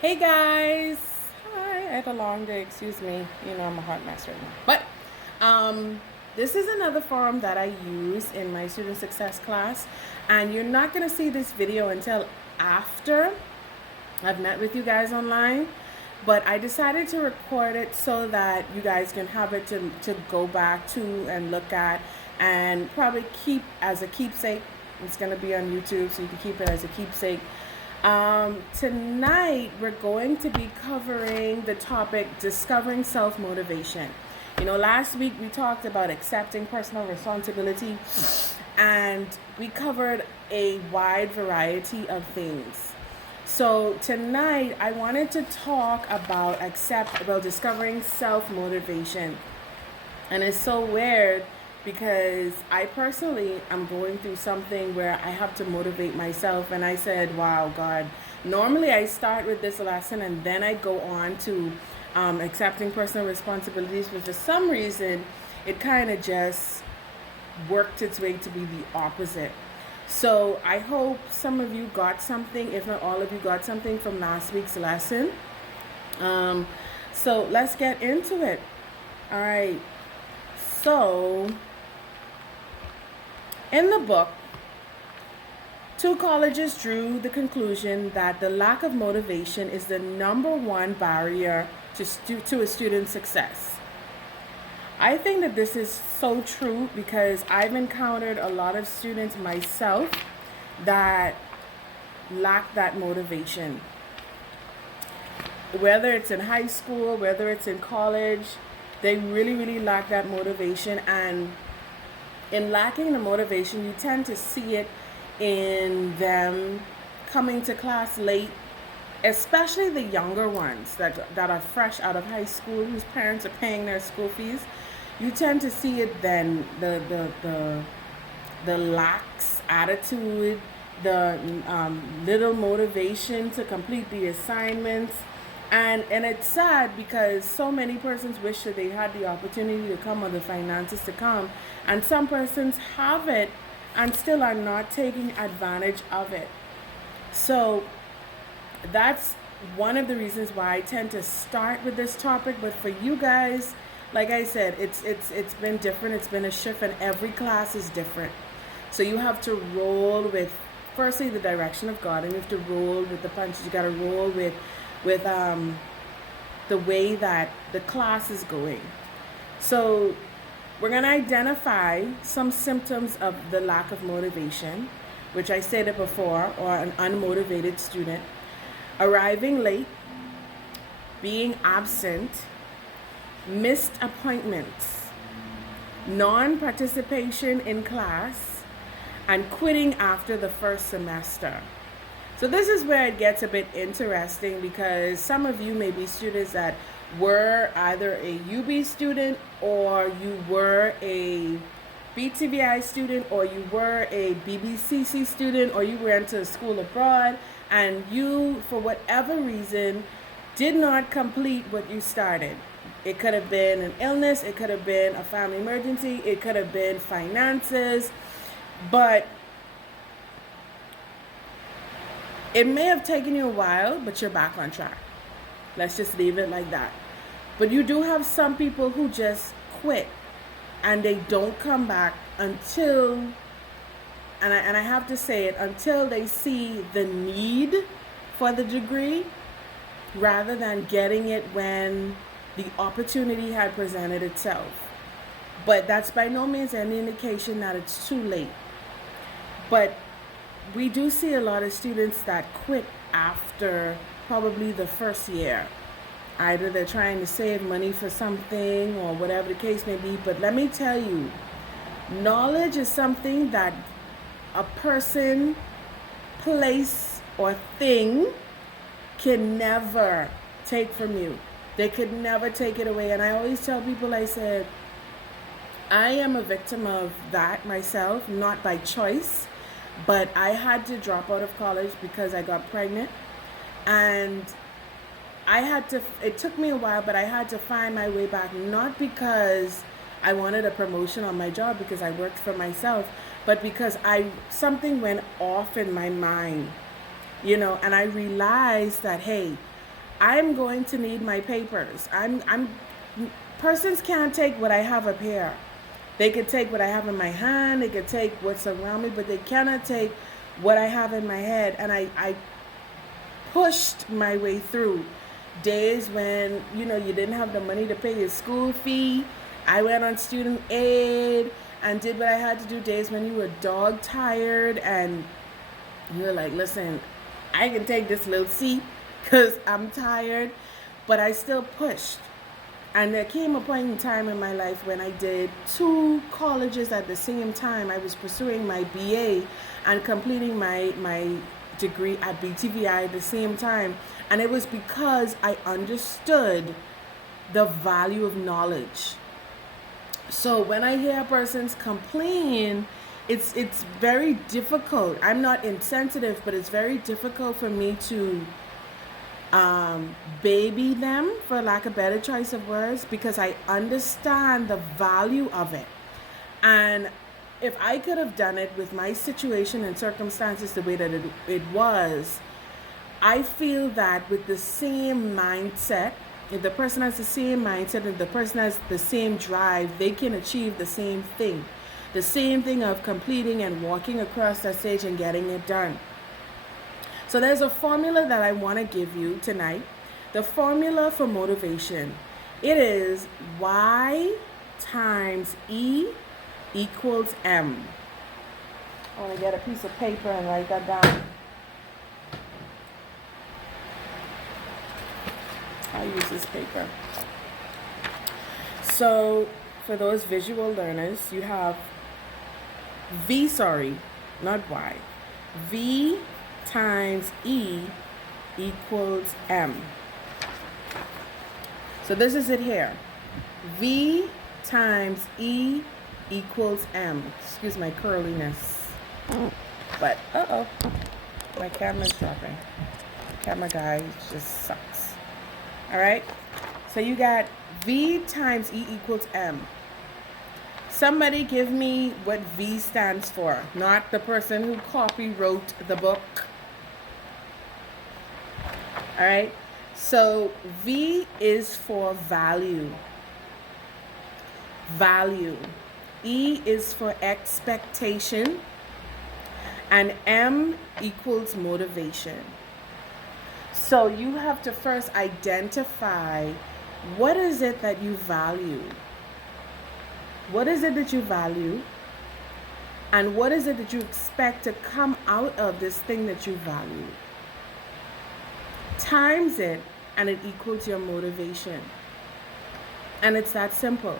Hey guys! Hi, I had a long day, excuse me. You know I'm a hot mess right now. But this is another forum that I use in my student success class, and you're not gonna see this video until after I've met with you guys online. But I decided to record it so that you guys can have it to go back to and look at and probably keep as a keepsake. It's gonna be on YouTube, so you can keep it as a keepsake. Tonight we're going to be covering the topic discovering self-motivation. You know, last week we talked about accepting personal responsibility, and we covered a wide variety of things. So tonight I wanted to talk about discovering self-motivation. And it's so weird because I personally am going through something where I have to motivate myself. And I said, wow, God, normally I start with this lesson and then I go on to accepting personal responsibilities. But for some reason, it kind of just worked its way to be the opposite. So I hope some of you got something, if not all of you got something from last week's lesson. So let's get into it. All right. So in the book, two colleges drew the conclusion that the lack of motivation is the number one barrier to a student's success. I think that this is so true because I've encountered a lot of students myself that lack that motivation. Whether it's in high school, whether it's in college, they really lack that motivation. And in lacking the motivation, you tend to see it in them coming to class late, especially the younger ones that are fresh out of high school, whose parents are paying their school fees. You tend to see it then, the lax attitude, the little motivation to complete the assignments. And it's sad because so many persons wish that they had the opportunity to come or the finances to come. And some persons have it and still are not taking advantage of it. So that's one of the reasons why I tend to start with this topic. But for you guys, like I said, it's been different. It's been a shift, and every class is different. So you have to roll with, firstly, the direction of God, and you have to roll with the punches. You got to roll with the way that the class is going. So we're going to identify some symptoms of the lack of motivation, which I said it before, or an unmotivated student: arriving late, being absent, missed appointments, non-participation in class, and quitting after the first semester. So this is where it gets a bit interesting because some of you may be students that were either a UB student, or you were a BTVI student, or you were a BBCC student, or you went to school abroad, and you, for whatever reason, did not complete what you started. It could have been an illness, it could have been a family emergency, it could have been finances, but it may have taken you a while, but you're back on track. Let's just leave it like that. But you do have some people who just quit and they don't come back until, and I have to say it, until they see the need for the degree rather than getting it when the opportunity had presented itself. But that's by no means any indication that it's too late. But we do see a lot of students that quit after probably the first year. Either they're trying to save money for something or whatever the case may be. But let me tell you, knowledge is something that a person, place, or thing can never take from you. They could never take it away. And I always tell people, I said, I am a victim of that myself, not by choice, but I had to drop out of college because I got pregnant. And it took me a while, but I had to find my way back, not because I wanted a promotion on my job, because I worked for myself, but because something went off in my mind, and I realized that, hey, I'm going to need my papers. Persons can't take what I have up here. They could take what I have in my hand, they could take what's around me, but they cannot take what I have in my head. And I pushed my way through days when, you didn't have the money to pay your school fee. I went on student aid and did what I had to do. Days when you were dog tired and you're like, listen, I can take this little seat because I'm tired, but I still pushed. And there came a point in time in my life when I did 2 colleges at the same time. I was pursuing my BA and completing my degree at BTVI at the same time. And it was because I understood the value of knowledge. So when I hear persons complain, it's very difficult. I'm not insensitive, but it's very difficult for me to baby them, for lack of better choice of words, because I understand the value of it. And if I could have done it with my situation and circumstances the way that it was, I feel that with the same mindset, if the person has the same mindset, if the person has the same drive, they can achieve the same thing. The same thing of completing and walking across that stage and getting it done. So there's a formula that I want to give you tonight. The formula for motivation. It is Y times E equals M. I want to get a piece of paper and write that down. I'll use this paper. So for those visual learners, you have not Y. V times E equals M. So this is it here. V times E equals M. Excuse my curliness. But, my camera's dropping. Camera guy just sucks. All right? So you got V times E equals M. Somebody give me what V stands for, not the person who wrote the book. All right? So V is for value. Value. E is for expectation. And M equals motivation. So you have to first identify what is it that you value. What is it that you value? And what is it that you expect to come out of this thing that you value? Times it, and it equals your motivation. And it's that simple.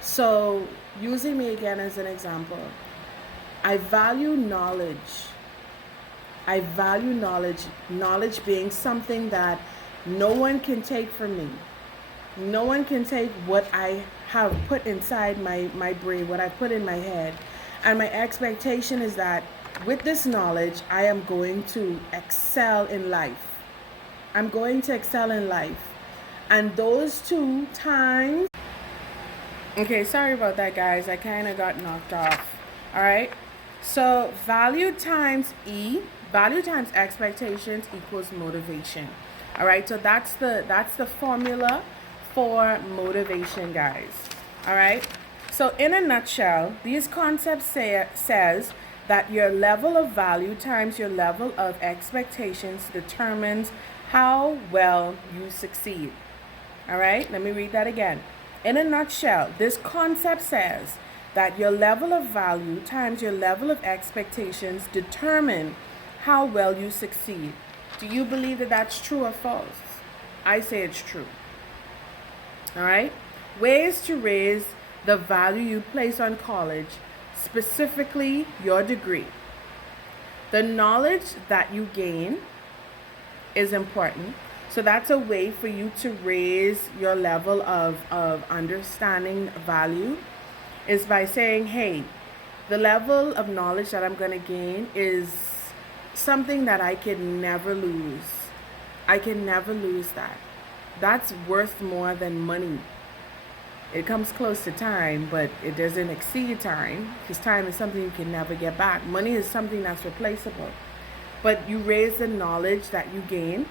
So, using me again as an example, I value knowledge. I value knowledge. Knowledge being something that no one can take from me. No one can take what I have put inside my brain, what I put in my head. And my expectation is that with this knowledge, I am going to excel in life. I'm going to excel in life. And those 2 times... Okay, sorry about that, guys. I kind of got knocked off. All right. So value times E, value times expectations equals motivation. All right. So that's the formula for motivation, guys. All right. So in a nutshell, these concepts says that your level of value times your level of expectations determines how well you succeed. All right. Let me read that again. In a nutshell, this concept says that your level of value times your level of expectations determine how well you succeed. Do you believe that that's true or false? I say it's true. All right? Ways to raise the value you place on college, specifically your degree. The knowledge that you gain is important. So that's a way for you to raise your level of understanding value, is by saying, hey, the level of knowledge that I'm going to gain is something that I can never lose. I can never lose that. That's worth more than money. It comes close to time, but it doesn't exceed time, because time is something you can never get back. Money is something that's replaceable. But you raise the knowledge that you gain.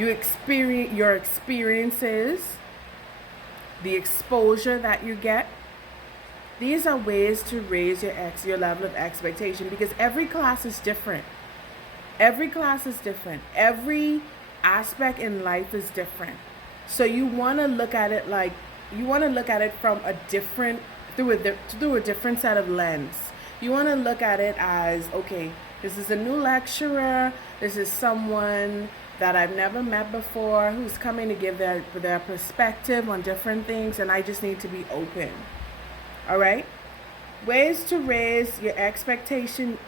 your experiences, the exposure that you get. These are ways to raise your level of expectation, because every class is different. Every class is different. Every aspect in life is different. So you want to look at it from a different through a different set of lens. You want to look at it as, okay, this is a new lecturer. This is someone that I've never met before who's coming to give their perspective on different things, and I just need to be open. All right? Ways to raise your expectation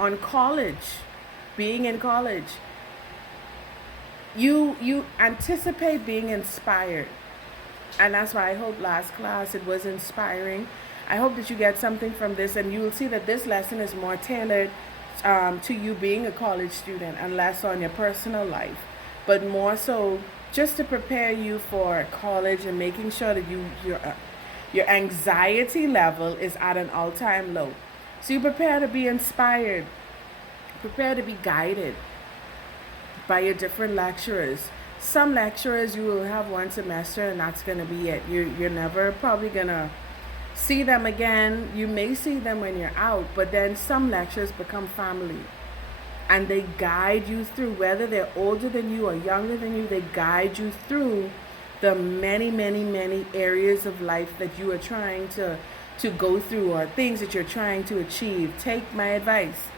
on college, being in college. You anticipate being inspired. And that's why I hope last class it was inspiring. I hope that you get something from this, and you will see that this lesson is more tailored to you being a college student and less on your personal life, but more so just to prepare you for college and making sure that your anxiety level is at an all-time low. So you prepare to be inspired, prepare to be guided by your different lecturers. Some lecturers you will have one semester and that's going to be it. You're never probably going to see them again. You may see them when you're out, but then some lecturers become family. And they guide you through, whether they're older than you or younger than you, they guide you through the many, many, many areas of life that you are trying to go through, or things that you're trying to achieve. Take my advice.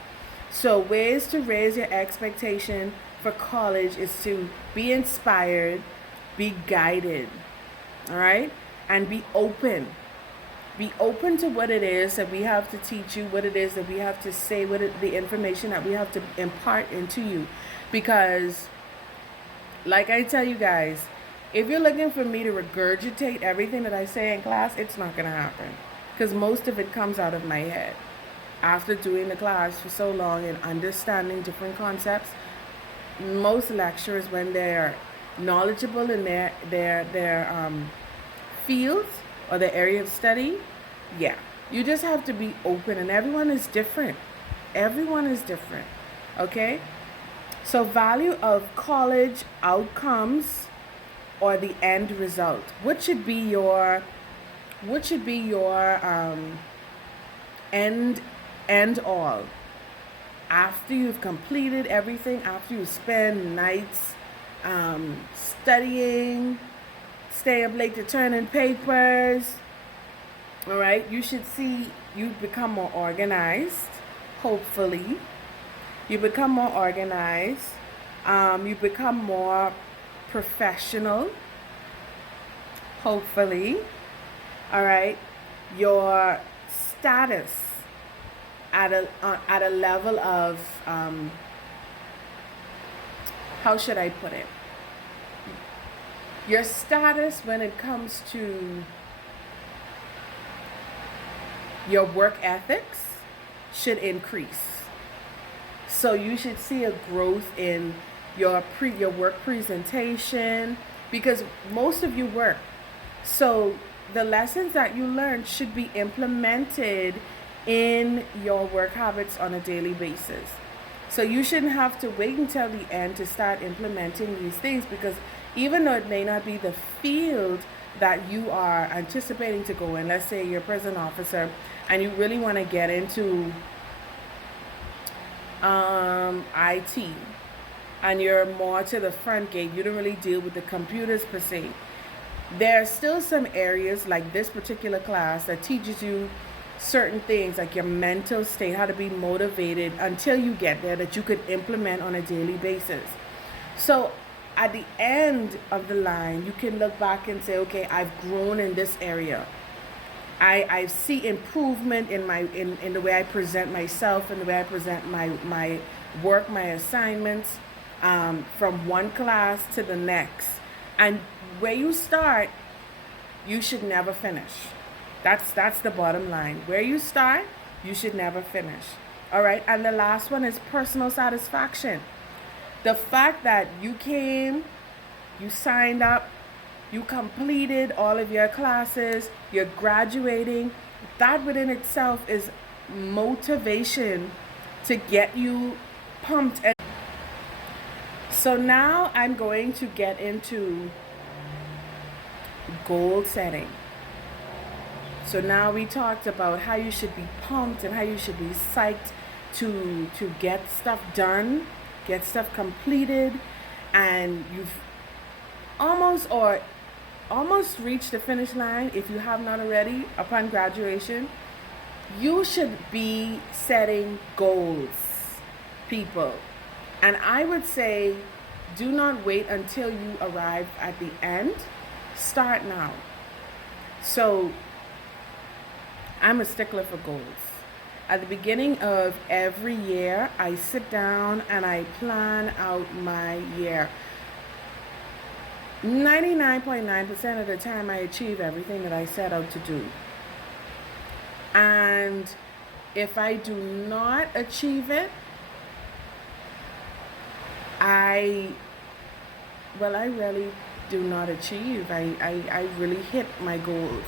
So ways to raise your expectation for college is to be inspired, be guided, all right? And be open. Be open to what it is that we have to teach you, what it is that we have to say, the information that we have to impart into you. Because, like I tell you guys, if you're looking for me to regurgitate everything that I say in class, it's not going to happen. Because most of it comes out of my head. After doing the class for so long and understanding different concepts, most lecturers, when they're knowledgeable in their field or the area of study, yeah, you just have to be open, and everyone is different. Everyone is different, okay? So value of college outcomes or the end result. What should be your end all? After you've completed everything, after you spend nights studying, stay up late to turn in papers, all right, you should see you become more organized, hopefully. You become more organized. You become more professional, hopefully. All right. Your status at a level of, how should I put it? Your status when it comes to your work ethics should increase. So you should see a growth in your work presentation, because most of you work. So the lessons that you learn should be implemented in your work habits on a daily basis. So you shouldn't have to wait until the end to start implementing these things, because even though it may not be the field that you are anticipating to go in, let's say you're a prison officer and you really want to get into IT, and you're more to the front gate, you don't really deal with the computers per se. There are still some areas like this particular class that teaches you certain things like your mental state, how to be motivated until you get there, that you could implement on a daily basis. So at the end of the line, you can look back and say, okay, I've grown in this area. I see improvement in the way I present myself and the way I present my work, my assignments, from one class to the next. And where you start, you should never finish. That's the bottom line. Where you start, you should never finish. All right. And the last one is personal satisfaction. The fact that you came, you signed up, you completed all of your classes, you're graduating, that within itself is motivation to get you pumped. So now I'm going to get into goal setting. So now we talked about how you should be pumped and how you should be psyched to get stuff done, get stuff completed, and you've almost reached the finish line if you have not already upon graduation. You should be setting goals, people. And I would say do not wait until you arrive at the end. Start now. So I'm a stickler for goals. At the beginning of every year, I sit down and I plan out my year. 99.9% of the time, I achieve everything that I set out to do. And if I do not achieve it, I really do not achieve. I really hit my goals.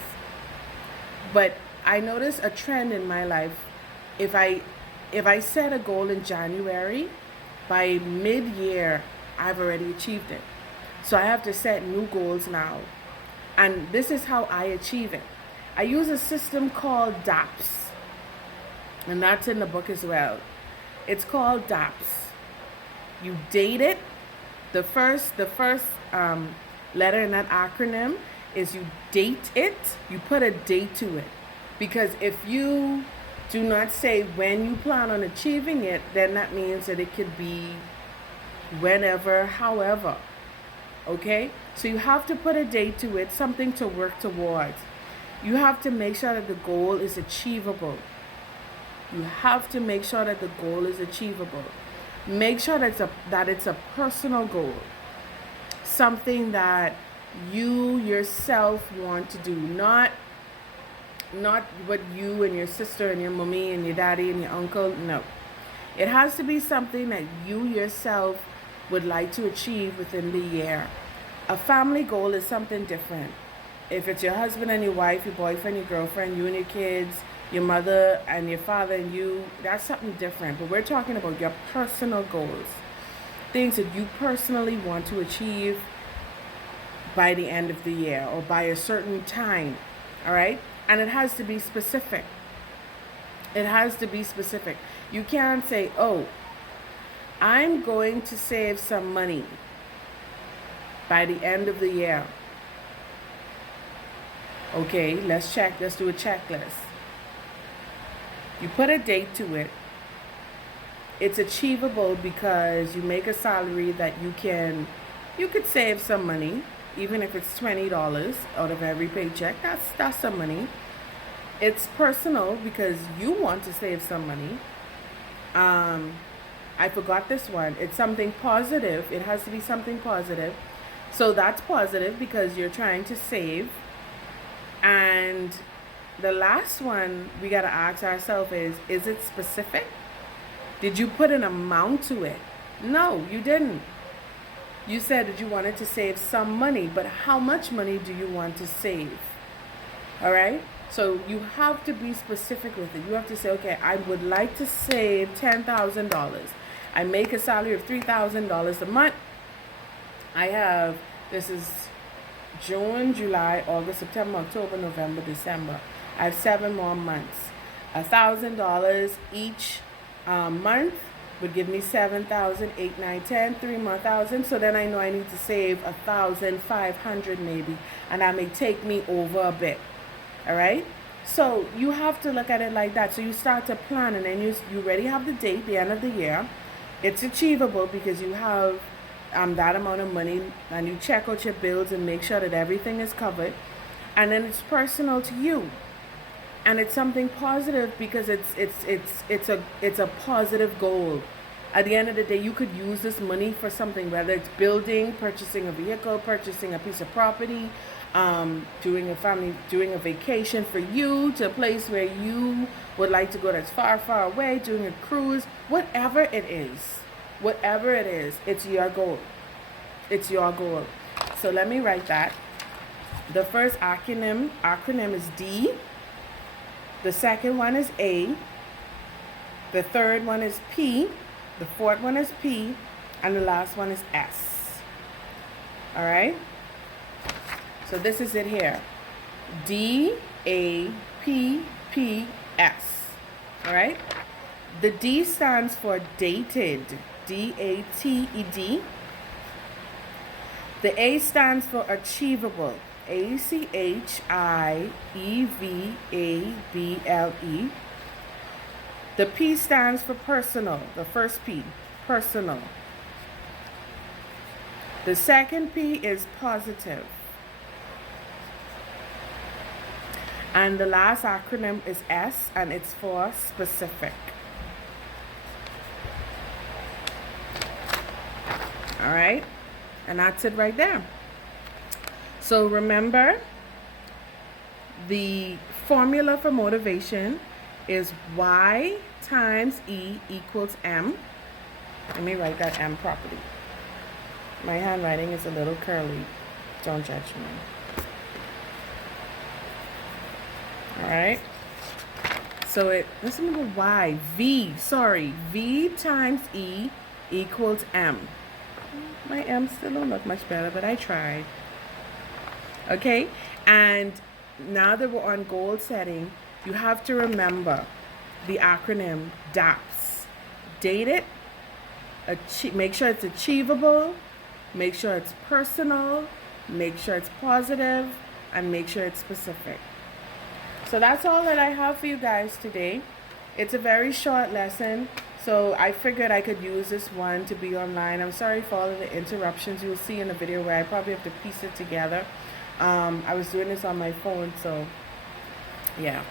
But I notice a trend in my life. If I set a goal in January, by mid-year, I've already achieved it. So I have to set new goals now. And this is how I achieve it. I use a system called DAPS. And that's in the book as well. It's called DAPS. You date it. The first letter in that acronym is you date it. You put a date to it. Because if you do not say when you plan on achieving it, then that means that it could be whenever, however. Okay? So you have to put a date to it, something to work towards. You have to make sure that the goal is achievable. You have to make sure that the goal is achievable. Make sure that it's a personal goal. Something that you yourself want to do, not what you and your sister and your mommy and your daddy and your uncle. No. It has to be something that you yourself would like to achieve within the year. A family goal is something different. If it's your husband and your wife, your boyfriend, your girlfriend, you and your kids, your mother and your father and you, that's something different. But we're talking about your personal goals. Things that you personally want to achieve by the end of the year or by a certain time. All right? And it has to be specific. It has to be specific. You can't say, oh, I'm going to save some money by the end of the year. Okay, let's do a checklist. You put a date to it. It's achievable because you make a salary that you could save some money, even if it's $20 out of every paycheck. That's some money. It's personal because you want to save some money. I forgot this one. It's something positive. It has to be something positive. So that's positive because you're trying to save. And the last one we got to ask ourselves is it specific? Did you put an amount to it? No, you didn't. You said that you wanted to save some money, but how much money do you want to save? All right? So you have to be specific with it. You have to say, okay, I would like to save $10,000. I make a salary of $3,000 a month. This is June, July, August, September, October, November, December. I have 7 more months. $1,000 each month would give me 7,000, 8, 9, 10, 3 more thousand. So then I know I need to save 1,500 maybe, and that may take me over a bit. All right. So you have to look at it like that. So you start to plan, and then you already have the date, the end of the year. It's achievable because you have that amount of money, and you check out your bills and make sure that everything is covered. And then it's personal to you, and it's something positive because it's a positive goal. At the end of the day, you could use this money for something, whether it's building, purchasing a vehicle, purchasing a piece of property, doing a vacation for you to a place where you would like to go that's far, far away, doing a cruise, whatever it is, it's your goal. It's your goal. So let me write that. The first acronym is D. The second one is A. The third one is P. The fourth one is P. And the last one is S. All right? So this is it here. DAPPS. All right? The D stands for dated. DATED. The A stands for achievable. ACHIEVABLE. The P stands for personal. The first P, personal. The second P is positive. And the last acronym is S, and it's for specific. All right? And that's it right there. So remember, the formula for motivation is Y times E equals M. Let me write that M properly. My handwriting is a little curly. Don't judge me. All right. So let's remember Y. V times E equals M. My M still don't look much better, but I tried. Okay, and now that we're on goal setting, you have to remember the acronym DAPS. Date it, make sure it's achievable, make sure it's personal, make sure it's positive, and make sure it's specific. So that's all that I have for you guys today. It's a very short lesson, so I figured I could use this one to be online. I'm sorry for all of the interruptions you'll see in the video where I probably have to piece it together. I was doing this on my phone, so yeah,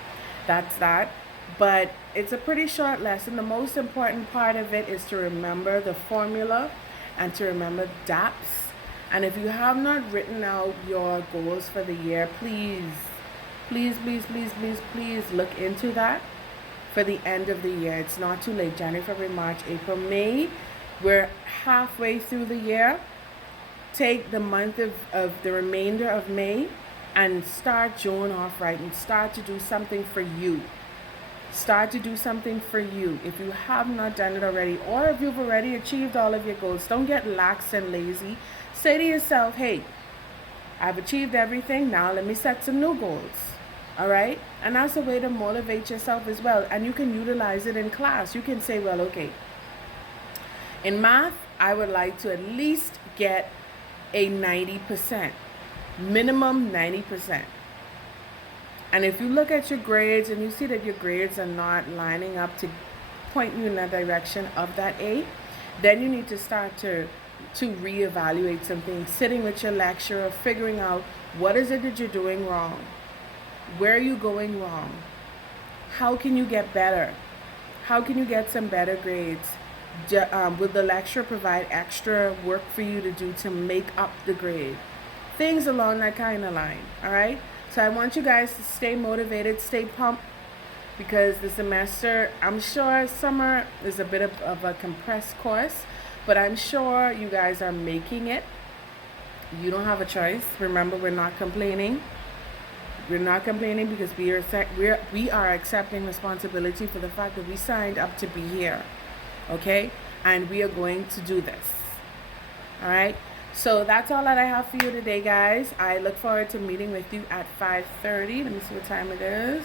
that's that. But it's a pretty short lesson. The most important part of it is to remember the formula and to remember DAPS. And if you have not written out your goals for the year, please look into that for the end of the year. It's not too late. January, February, March, April, May. We're halfway through the year. Take the month of the remainder of May and start June off right and start to do something for you. Start to do something for you. If you have not done it already, or if you've already achieved all of your goals, don't get lax and lazy. Say to yourself, hey, I've achieved everything. Now let me set some new goals. All right? And that's a way to motivate yourself as well. And you can utilize it in class. You can say, well, okay, in math, I would like to at least get a 90%, minimum 90%. And if you look at your grades and you see that your grades are not lining up to point you in the direction of that A, then you need to start to reevaluate something, sitting with your lecturer, figuring out what is it that you're doing wrong, where are you going wrong, how can you get better, how can you get some better grades. Will the lecturer provide extra work for you to do to make up the grade? Things along that kind of line, all right? So I want you guys to stay motivated, stay pumped, because the semester, I'm sure summer is a bit of a compressed course, but I'm sure you guys are making it. You don't have a choice. Remember, we're not complaining. We're not complaining because we are accepting responsibility for the fact that we signed up to be here. Okay, and we are going to do this. All right, so that's all that I have for you today, guys. I look forward to meeting with you at 5:30. Let me see what time it is.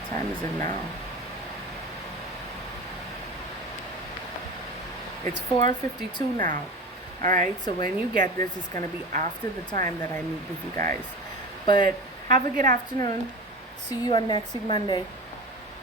What time is it now? It's 4:52 now. All right, so when you get this, it's going to be after the time that I meet with you guys. But have a good afternoon. See you on next week, Monday.